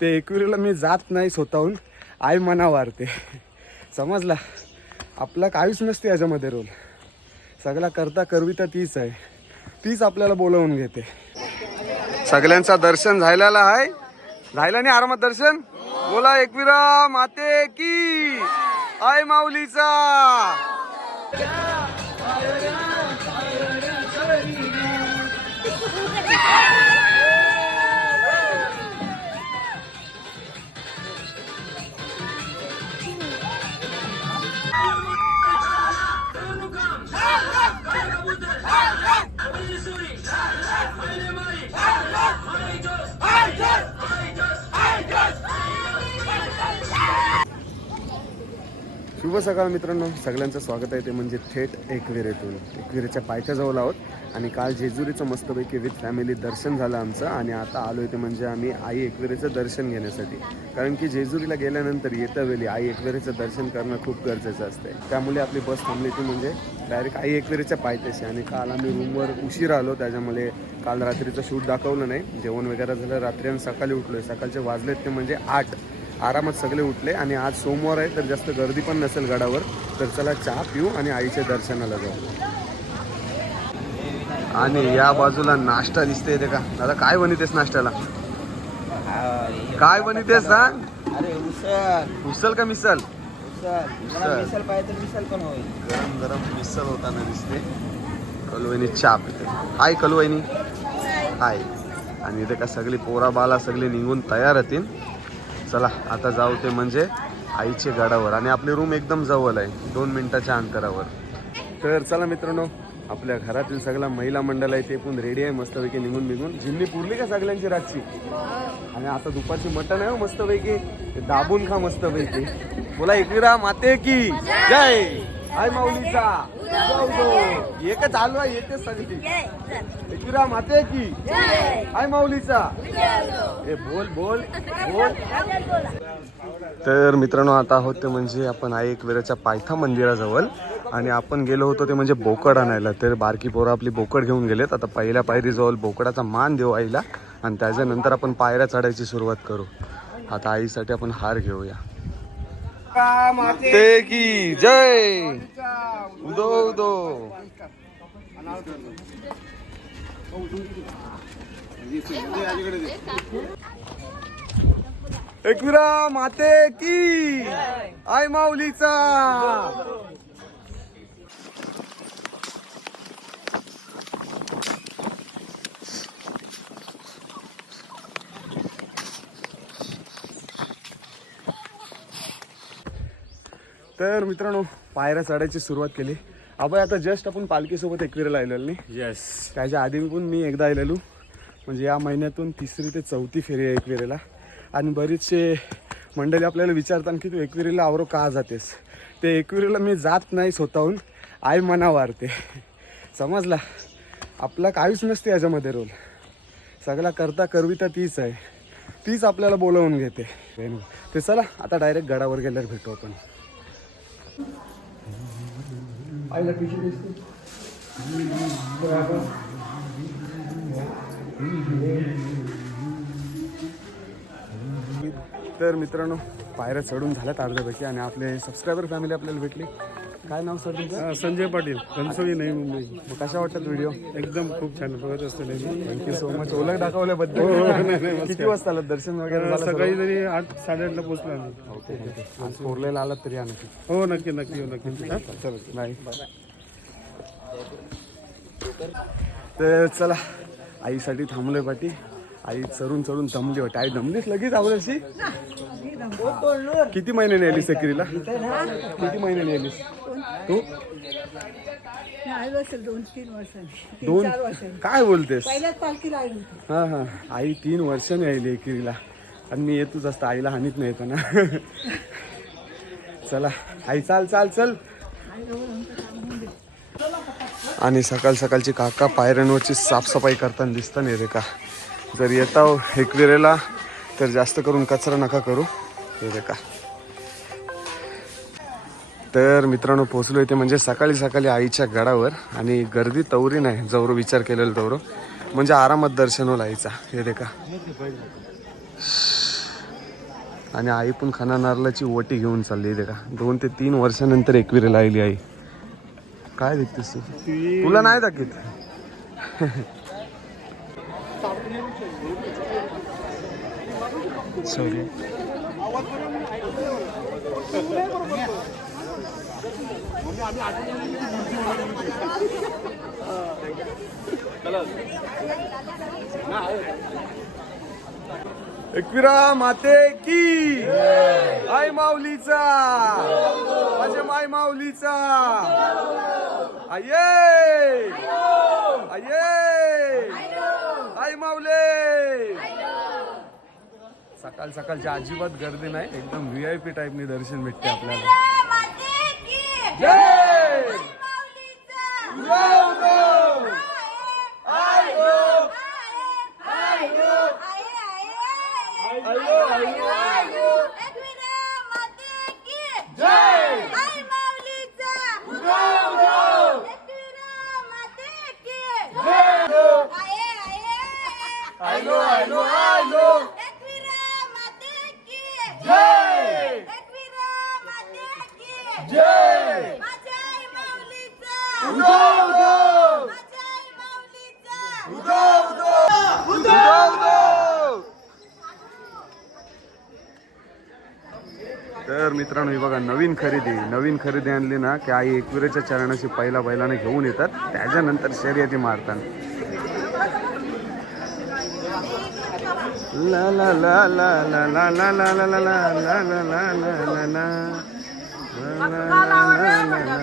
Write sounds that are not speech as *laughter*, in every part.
ते एकविरीला मी जात नाही स्वतःहून. आई मना वारते. समजला? आपला काहीच नसते याच्यामध्ये रोल. सगळा करता करवी तर तीच आहे. तीच आपल्याला बोलवून घेते. सगळ्यांचा दर्शन झालेला आहे. झालं नाही आरामात दर्शन? बोला एकविरा माते की. आय माऊलीचा. शुभ सकाळ मित्रांनो. सगळ्यांचं स्वागत आहे. ते म्हणजे थेट एकविरेतून. एकविरेच्या पायथ्या जवळ आहोत. आणि काल जेजुरीचं मस्तपैकी विथ फॅमिली दर्शन झालं आमचं. आणि आता आलो ते म्हणजे आम्ही आई एकविरेचं दर्शन घेण्यासाठी. कारण की जेजुरीला गेल्यानंतर येत्या वेळी आई एकविरेचं दर्शन करणं खूप गरजेचं असते त्यामुळे आपली बस थांबली ती म्हणजे डायरेक्ट आई एकविरेच्या पायथ्याशी. आणि काल आम्ही रूमवर उशीर आलो. त्याच्यामुळे काल रात्रीचं शूट दाखवलं नाही. जेवण वगैरे झालं. रात्री आणि सकाळी उठलोय. सकाळचे वाजलेत ते म्हणजे आठ. आरामात सगळे उठले आणि आज सोमवार आहे तर जास्त गर्दी पण नसेल गडावर तर चला चहा पिऊ आणि आईच्या दर्शनाला जाऊ. आणि या बाजूला नाश्ता दिसते ते का? दादा काय बनितेस नाश्त्याला? काय बनितेस सांग? अरे उसल का मिसल पण होईल. गरम गरम मिसल होताना दिसते. कलवईनी चहा पिते. हाय कलवईनी हाय. आणि इथे का सगळी पोरा बाला सगळे निघून तयार होतील. चला आता जाऊ ते म्हणजे आईचे गडावर. आणि आपली रूम एकदम जवळ आहे दोन मिनिटाच्या अंतरावर. तर चला मित्रांनो आपल्या घरातील सगळा महिला मंडळ आहे ते पण रेडी आहे मस्तपैकी निघून निघून. जिमनी पुरली का सगळ्यांची रातची? आणि आता दुपारची मटण आहे हो मस्तपैकी. दाबून खा मस्तपैकी. बोला एकविरा माते की? जय! हाय माऊलीचा. एकच चालू आहे येते सगळी एकविरा माते की. हाय माऊलीचा. हे बोल बोल बोल. तर मित्रांनो आता आहोत ते म्हणजे आपण आई एकविराच्या पायथा मंदिराजवळ. आणि आपण गेलो होतो ते म्हणजे बोकड आणायला. तर बारकी पोरं आपली बोकड घेऊन गेलेत. आता पहिल्या पायरीजवळ बोकडाचा मान देऊ आईला. आणि त्याच्यानंतर आपण पायऱ्या चढायची सुरुवात करू. आता आईसाठी आपण हार घेऊया. माते? की जय। उदो उदो। एकविरा माते की आय माऊलीचा। तर मित्रांनो पायऱ्या चढायची सुरुवात केली. अभय आता जस्ट आपण पालखीसोबत एकविरेला आलेलो नाही. येस त्याच्या आधी पण मी एकदा आलेलो. म्हणजे या महिन्यातून तिसरी ते चौथी फेरी आहे एकविरेला. आणि बरीचसे मंडळी आपल्याला विचारतात की तू एकविरीला आवरो का जातेस? ते एकविरीला मी जात नाही स्वतःहून. आई मना वारते. समजला? आपला काहीच नसते याच्यामध्ये रोल. सगळा करता करवी तर तीच आहे. तीच आपल्याला बोलवून घेते. ते चला आता डायरेक्ट गडावर गेल्यावर भेटू आपण. आईला पिशवी दिसते. तर मित्रांनो पायऱ्या चढून झाल्यात अर्ध्यापैकी आणि आपले सबस्क्रायबर फॅमिली आपल्याला भेटली. काय नाव सर तुमचं? संजय पाटील कणसोली नाही मुंबई. मग कशा वाटतात व्हिडिओ एकदम खूप छान बघत असतो नेहमी. थँक्यू सो मच ओळख दाखवल्याबद्दल. किती वाजता आलात? दर्शन वगैरे झालं सकाळी जरी आठ साडेआठला पोहोचलो आम्ही. ओके आज कोरलेला आलात तरी आणखी हो नक्की नक्की हो नक्की. हा? चलो. बाय तर चला आईसाठी थांबलोय पाठी आई चढून चढून दमली वाटते. आई दमलीस लगेच आवडशी किती महिन्याने आलीस सेक्रीला किती महिन्याने आलीस तू? नाही दोन तीन वर्षांनी. तीन दोन? चार वर्षांनी. काय बोलतेस? पहिल्याच होती. हा हा. आई तीन वर्षाने आली एकिरीला. आणि मी येतोच असतं आईला हानीत नाही येतं ना. *laughs* चला. आई चाल चाल चल. आणि सकाळ सकाळची काका पायऱ्यांवरची साफसफाई करताना दिसतं नाही रे का? जर येता एकविरेला तर जास्त करून कचरा नका करू. हे रे का? तर मित्रांनो पोचलो इथे म्हणजे सकाळी सकाळी आईच्या गडावर आणि गर्दी तवरी नाही जवळ विचार केलेला तवरो. म्हणजे आरामात दर्शन होईल आईचा. हे दे का आणि आई पण खाना नारळाची ओटी घेऊन चालली आहे का दोन ते तीन वर्षानंतर एकविरेला आली आई. काय देखतेस तू? तुला नाही दाखवत? सॉरी एकविरा माते की? आई माऊलीचा. माझ्या माय माऊलीचा. आये. आये. आई माऊले. सकाळ सकाळची अजिबात गर्दी नाही एकदम व्ही आय पी टाईपने दर्शन भेटते आपल्याला जय गौ गौ आई गौ आयलो आयलो आयलो जय जय उदो उदो उदो उदो उदो तर मित्रांनो हे बघा नवीन खरेदी नवीन खरेदी आणली ना की आई एकविरेच्या चरणाशी पहिला बैलाने घेऊन येतात त्याच्यानंतर शर्यती मारतात ला ला ला ला ला ला ला ला ला ला ला ला ला ला ला ला ला. ला ला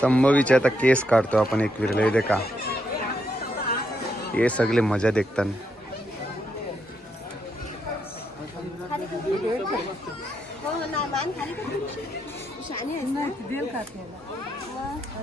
संभवीचे आता केस काढतो आपण एक विरले दे का हे सगळे मजा देखताना.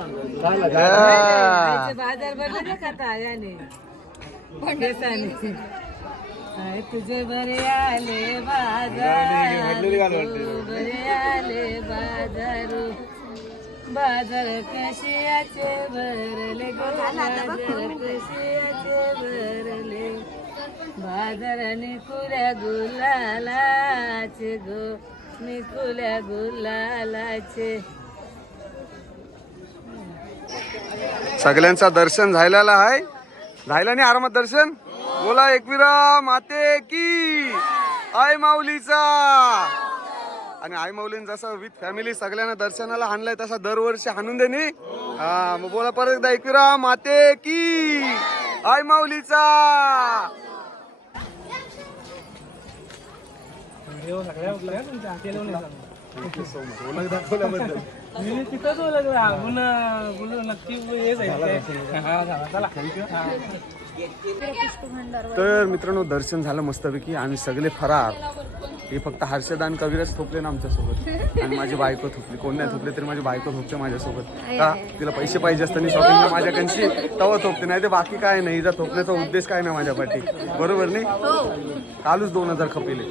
हा. बाजार भरले ना खाता याने केसाने. हाय तुझे बरे आले बाजार. बरे आले बाजार. बाजार कशियाचे भरले? गो बाजार कशियाचे भरले? बाजार निकुल्या गुलालाचे गो. निकुल्या गुलालाचे सगळ्यांचा दर्शन झालेला आहे. झालं नाही आरामात दर्शन? बोला एकविरा माते की. आई माऊलीचा. आणि आई माऊलीन जसं विथ फॅमिली सगळ्यांना दर्शनाला आणलाय तसा दरवर्षी आणून दे नी. हा मग बोला परत एकदा एकविरा माते की. आई माऊलीचा. *laughs* बोलू नक्की हे जायचं तर मित्रांनो दर्शन झालं मस्तपैकी आम्ही सगळे फरार. हे फक्त हर्षदान कविरच थोपले ना आमच्यासोबत. आणि माझी बायको थोपली. कोण नाही थोपले तरी माझी बायको थोपते माझ्यासोबत. का? तिला पैसे पाहिजे असताना शॉपिंगला माझ्याकडची तवा थोपते नाही ते बाकी काय नाही. हिचा थोपण्याचा उद्देश काय नाही माझ्या पाठी. बरोबर नाही? कालच दोन हजार खपिले.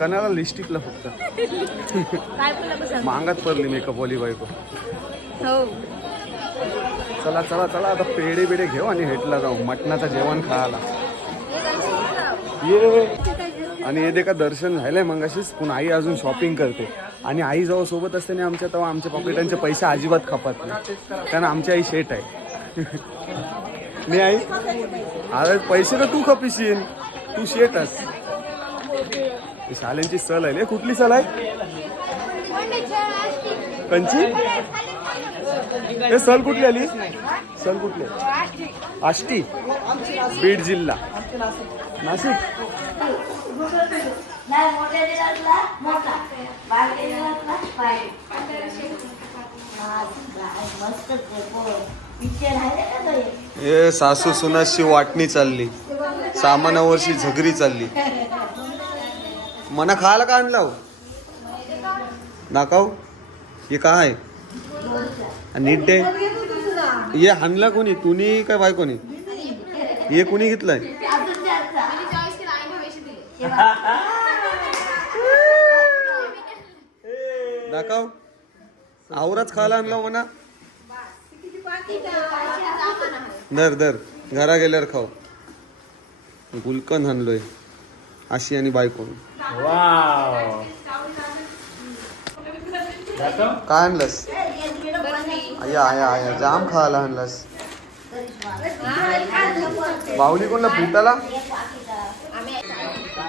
कणाला लिस्टिकला फक्त. मांगात पडली मेकअप वाली बायको. हो. चला चला चला आता पेढे बिडे घेऊ आणि हेटला जाऊ. मटणाचं जेवण खायला. ये. आणि हे देखा दर्शन झालंय मग अशीच पण आई अजून शॉपिंग करते. आणि आई जेव्हा सोबत असते ना आमच्या तेव्हा आमच्या पॉकेटांचे पैसे अजिबात खपत नाही. कारण आमची आई शेट आहे. *laughs* मी आई अरे पैसे तर तू खपिशील. तू शेटस ही सल आहे. रे. कुठली सल आहे? कंची? हे सल कुठली आली? सल कुठली? आष्टी. बीड जिल्हा. नाशिक. नाही मोठ्या दिलातला मोठा बारक्या दिलातला बारीक मस्त पिक्चर आहे का हे सासू सुनाशी वाटणी चालली. सामानावरशी झगरी चालली. मना खायला का आणला हो? हे काय आहे? नीट डे हे हाणला कोणी? तुनी काय बाय कोणी हे कोणी घेतलंय? दाखव. आवराच खायला आणला म्हणा. दर दर घरा गेल्यावर खाऊ. गुलकन आणलोय. आशी आणि बायको. काय आणलंस? आया आया आया. जाम खायला आणलंस. बाहुली कोणला? फुटाला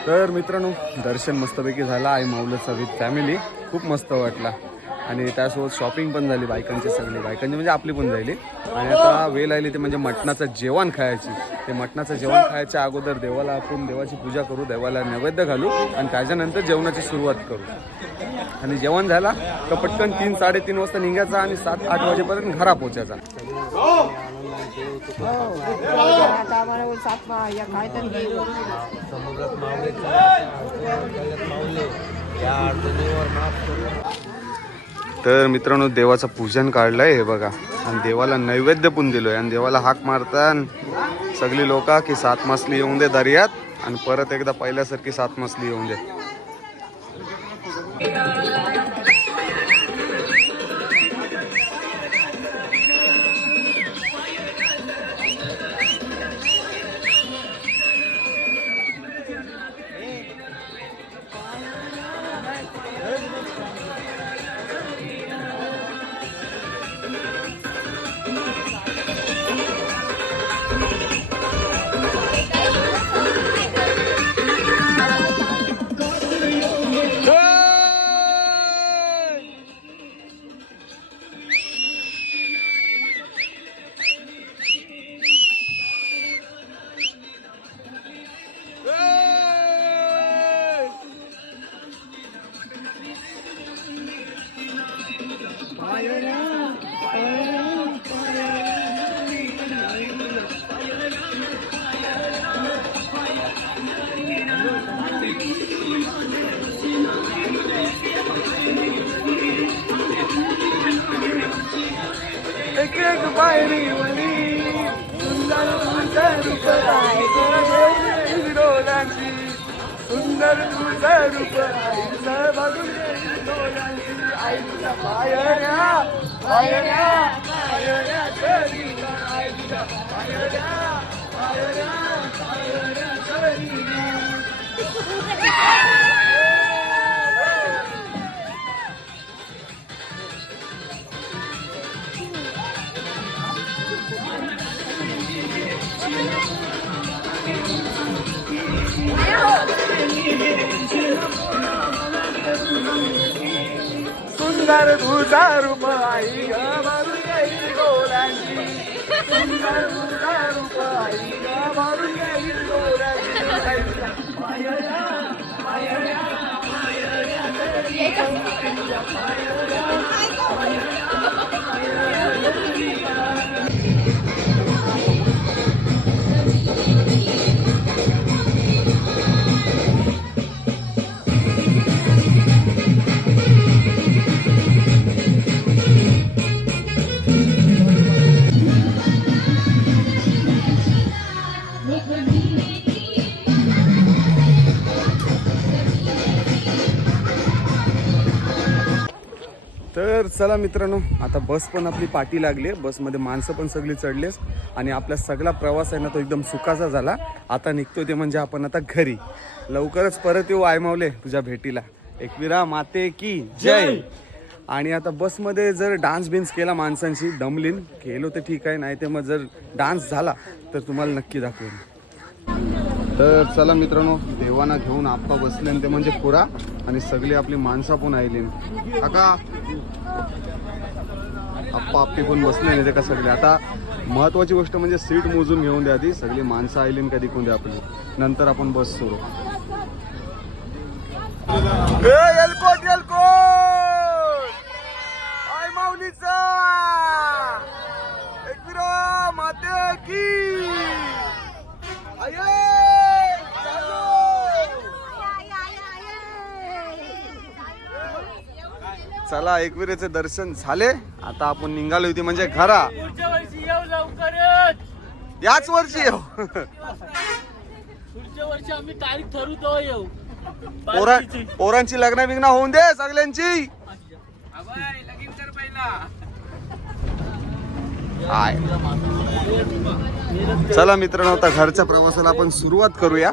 तर मित्रांनो दर्शन मस्तपैकी झालं. आई माऊलचा विथ फॅमिली खूप मस्त वाटला. आणि त्यासोबत शॉपिंग पण झाली बायकांची सगळी. बायकांची म्हणजे आपली पण झाली. आणि आता वेळ आली ते म्हणजे मटणाचं जेवण खायची. ते मटणाचं जेवण खायच्या अगोदर देवाला आपण देवाची पूजा करू देवाला नैवेद्य घालू आणि त्याच्यानंतर जेवणाची सुरुवात करू. आणि जेवण झाला तर पटकन तीन साडेतीन वाजता निघायचा आणि सात आठ वाजेपर्यंत घरा पोचायचा मावले या अडचणीवर माफ तर मित्रांनो देवाचं पूजन काढलंय हे बघा. आणि देवाला नैवेद्य पण दिलोय. आणि देवाला हाक मारतात सगळी लोक की सात मासली येऊन दे दर्यात. आणि परत एकदा पहिल्यासारखी सात मासली येऊन दे. सुंदर तुझं रूप आईचं बघून डोळ्यांची पायऱ्या पायऱ्या पायऱ्या पायऱ्या पायऱ्या पायऱ्या सुंदर तुझा रूप आई ग मारून येईल डोळ्यांची सुंदर तुझा रूप आई ग मारून येईल डोळ्यांची आईच्या पायऱ्या पायऱ्या तर चला मित्रांनो आता बस पण आपली पाठी लागली आहे. बसमध्ये माणसं पण सगळी चढलेस आणि आपला सगळा प्रवास आहे ना तो एकदम सुखाचा झाला. आता निघतोय ते म्हणजे आपण आता घरी. लवकरच परत येऊ आयमावले तुझ्या भेटीला. एकविरा माते की जय. आणि आता बसमध्ये जर डान्स बिन्स केला माणसांशी दमलीन केलो तर ठीक आहे नाही ते मग जर डान्स झाला तर तुम्हाला नक्की दाखवेन. तर चला मित्रांनो देवाना घेऊन आप्पा बसले आणि ते म्हणजे पुरा आणि सगळी आपली माणसं पण आईली काका आप्पा आप्पी पण बसले नाही ते का सगळे. आता महत्वाची गोष्ट म्हणजे सीट मोजून घेऊन द्या आधी. सगळी माणसं आईली का कोण द्या आपली. नंतर आपण बस सुरू एलकोट एलकोट आय माऊलीचा एकविरा माते की आये चला एकविरेचे दर्शन झाले. आता आपण निघालो होती म्हणजे घरा. याच वर्षी येऊ. पुढच्या वर्षी आम्ही तारीख तेव्हा येऊ. पोरा पोरांची लग्न बिग्न होऊन दे सगळ्यांची. चला मित्रांनो आता घरच्या प्रवासाला आपण सुरुवात करूया.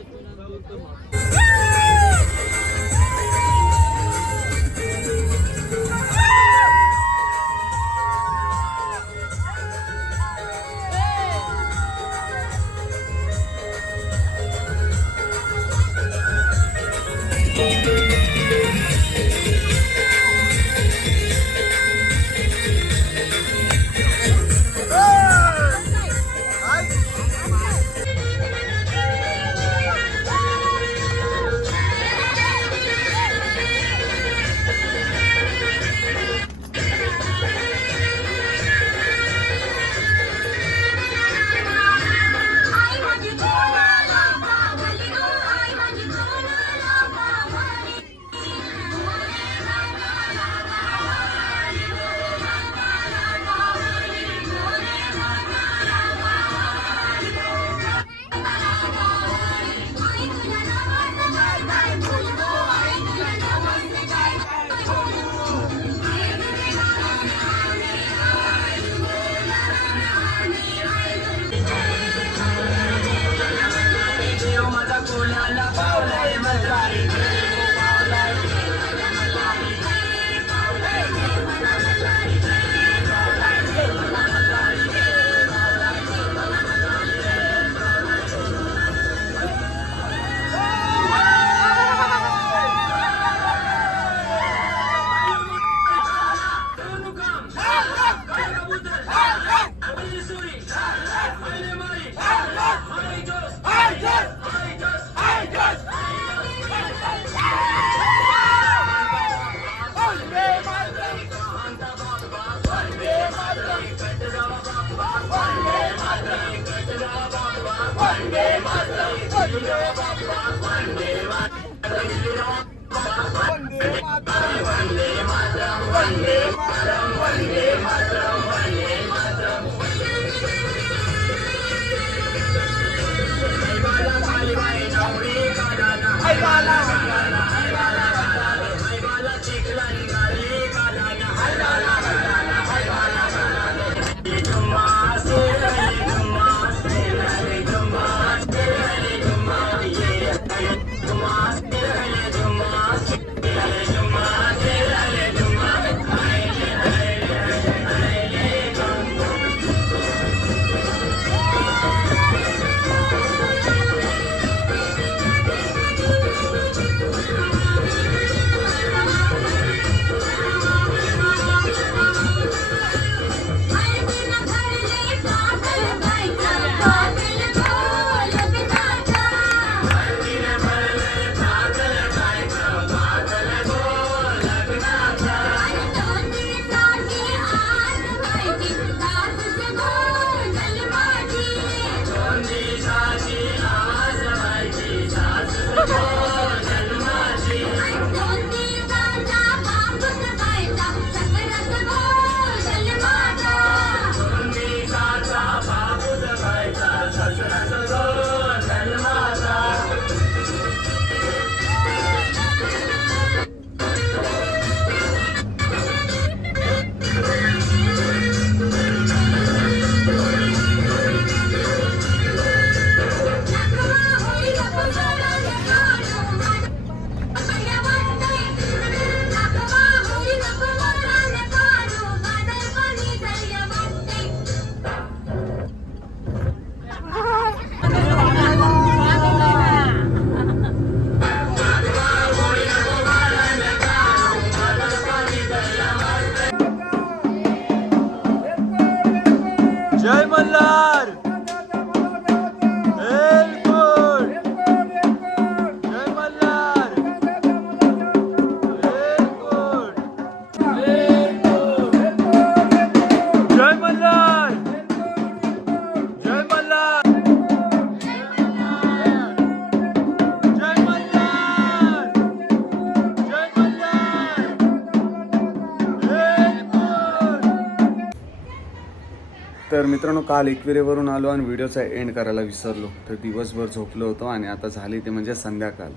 तर मित्रांनो काल एकविरेवरून आलो आणि व्हिडिओचा एंड करायला विसरलो. तर दिवसभर झोपलो होतो आणि आता झाली ते म्हणजे संध्याकाळ.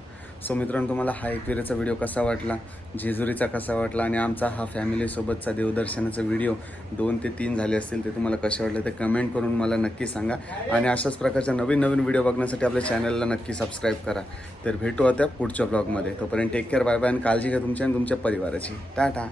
सो मित्रांनो तुम्हाला हा एकविरेचा व्हिडिओ कसा वाटला? जेजुरीचा कसा वाटला? आणि आमचा हा फॅमिलीसोबतचा देवदर्शनाचा व्हिडिओ दोन ते तीन झाले असतील ते तुम्हाला कसे वाटले ते कमेंट करून मला नक्की सांगा. आणि अशाच प्रकारच्या नवीन नवीन व्हिडिओ बघण्यासाठी आपल्या चॅनलला नक्की सबस्क्राईब करा. तर भेटू आता पुढच्या ब्लॉगमध्ये तोपर्यंत टेक केअर बाय बाय आणि काळजी घ्या तुमच्या आणि तुमच्या परिवाराची. टाटा